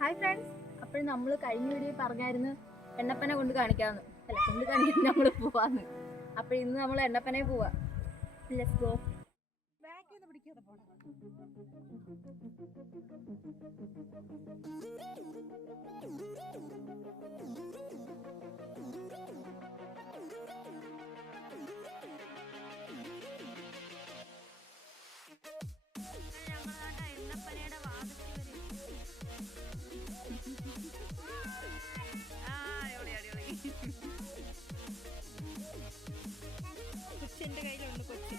Hi friends, അപ്പോൾ നമ്മൾ കഴിഞ്ഞ വീഡിയോ പറഞ്ഞായിരുന്നു എണ്ണപ്പനെ കൊണ്ട് കാണിക്കാമെന്ന്. അല്ല, കൊണ്ട് കാണിക്കാൻ നമ്മൾ പോവാന്ന്. അപ്പോൾ ഇന്ന് നമ്മൾ എണ്ണപ്പനെ പോവാ. Let's go. കൊച്ചിൻ്റെ കയ്യിലുണ്ട് കൊച്ചി.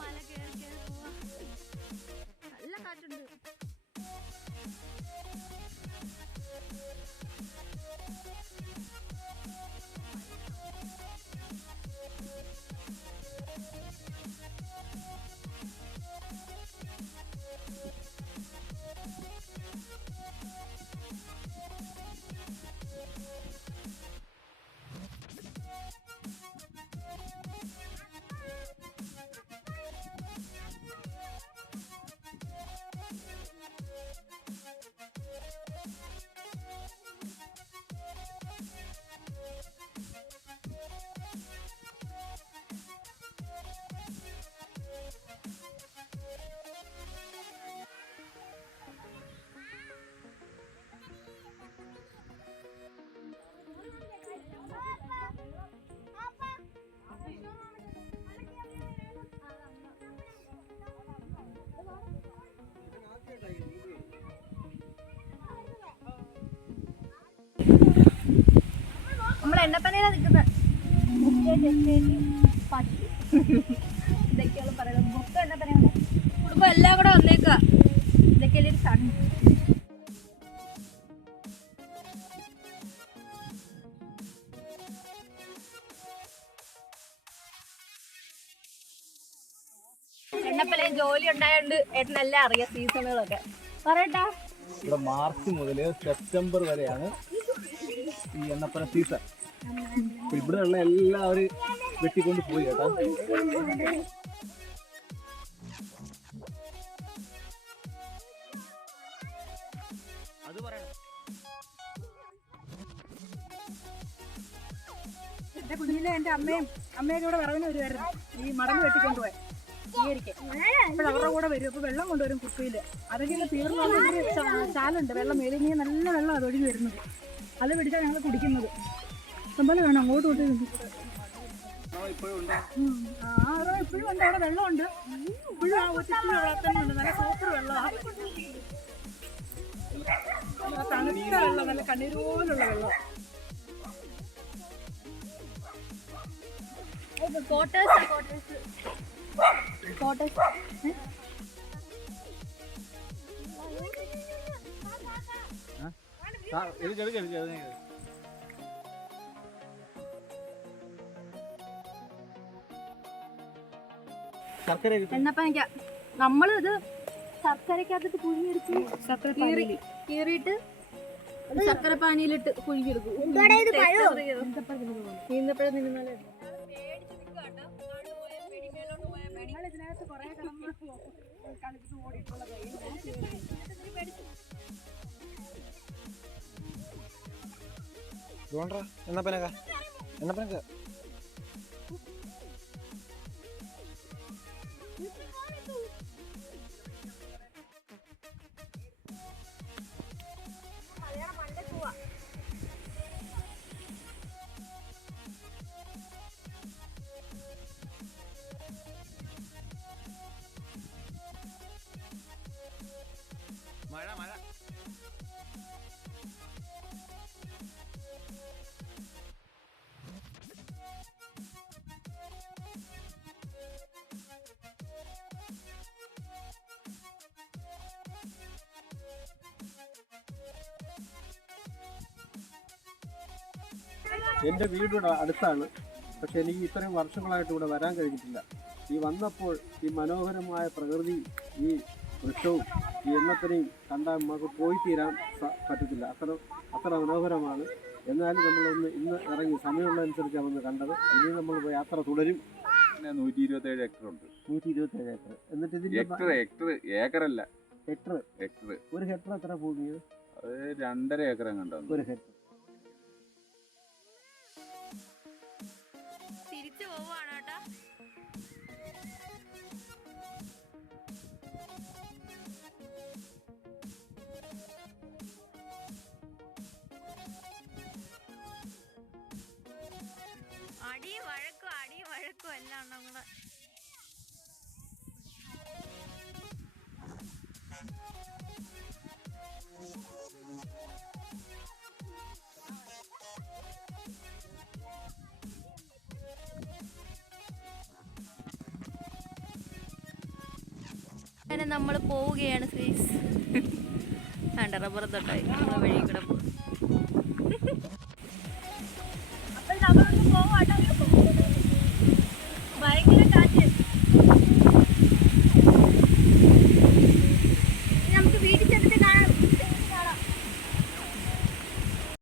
മല കയറി കയറി പോവാ. നല്ല കാറ്റുണ്ട്. നമ്മൾ എണ്ണപ്പനയിലാണ് നിൽക്കുന്നത്. ഇതൊക്കെയാണ് പറയുന്നത്. മൊത്തം എണ്ണപ്പനയാണ്. കുടുംബം എല്ലാം കൂടെ വന്നേക്കുക. ഇതൊക്കെയല്ലേ ഒരു സൺ. എണ്ണപ്പനയിൽ ജോലി ഉണ്ടായോണ്ട് ഏട്ടനെല്ലാം അറിയാം സീസണുകളൊക്കെ. പറയട്ടാ, ഇവിടെ മാർച്ച് മുതൽ സെപ്റ്റംബർ വരെയാണ് ഈ എണ്ണപ്പന സീസൺ. ഇവിടെ ഉള്ള എല്ലാവരും വെട്ടിക്കൊണ്ട് പോയി കേട്ടോ. അത് പറയണം. എന്റെ കുഞ്ഞിലെ എന്റെ അമ്മയുടെ കൂടെ വിറവിന് വരുമായിരുന്നു ഈ മടങ്ങ് വെട്ടിക്കൊണ്ടുപോയി അപ്പോൾ അവരുടെ കൂടെ വരും. അപ്പോൾ വെള്ളം കൊണ്ടുവരും കുപ്പിയില്. അതൊക്കെ തീർന്നു ചാലുണ്ട്, വെള്ളം മേലിഞ്ഞ് നല്ല വെള്ളം അത് ഒഴുകി വരുന്നത്. അത് പിടിച്ചാൽ ഞങ്ങൾ കുടിക്കുന്നത്. ഇഷ്ടംപോലെ വേണം അങ്ങോട്ട് കൊണ്ട്. അതോ ഇപ്പോഴും ഉണ്ട്, അവിടെ വെള്ളമുണ്ട്. ഇപ്പോഴും ആ ഒറ്റ വളർത്തുന്നുണ്ട്. നല്ല സൂപ്പർ വെള്ളമാണ്, തണുത്ത വെള്ളം, നല്ല കണ്ണീരോലുള്ള വെള്ളം. എണ്ണപ്പനയ്ക്ക നമ്മളിത് ശർക്കരക്കകത്തിട്ട് പുഴുങ്ങിയെടുത്ത് കീറിയിട്ട് ശർക്കര പാനിയിലിട്ട് പുഴുങ്ങിയെടുക്കും. ഈന്തപ്പഴം തിന്നുന്നല്ലേ. എണ്ണപ്പനക്ക മഴ മഴ എൻ്റെ വീടിവിടെ അടുത്താണ്. പക്ഷെ എനിക്ക് ഇത്രയും വർഷങ്ങളായിട്ട് ഇവിടെ വരാൻ കഴിഞ്ഞിട്ടില്ല. ഈ വന്നപ്പോൾ ഈ മനോഹരമായ പ്രകൃതി, ഈ വൃക്ഷവും ഈ എണ്ണത്തിനെയും കണ്ടാൽ നമുക്ക് പോയി തീരാൻ പറ്റത്തില്ല. അത്ര മനോഹരമാണ്. എന്നാലും നമ്മളൊന്ന് ഇന്ന് ഇറങ്ങി സമയമുള്ളതനുസരിച്ചാണ് വന്ന് കണ്ടത്. ഇനി നമ്മൾ യാത്ര തുടരും. 127 ഹെക്ടറുണ്ട്. 127 ഏക്കർ. എന്നിട്ട് ഇതിന്റെ ഏക്കറല്ല, ഹെക്ടർ. ഒരു ഹെക്ടർ എത്ര ഭൂമിയാണ്? അത് 2.5 ഏക്കർ കണ്ടോ ഒരു ഹെക്ടർ. തിരിച്ചു പോവാണ് കേട്ടോ. അടിയും വഴക്കും എല്ലാം നമ്മള് അങ്ങനെ നമ്മൾ പോവുകയാണ് സീസ്. വേണ്ട റബ്ബർ തൊട്ടായി നമ്മൾ വഴി കൂടെ പോകും. അപ്പോൾ നമ്മൾ പോവാട്ടോ.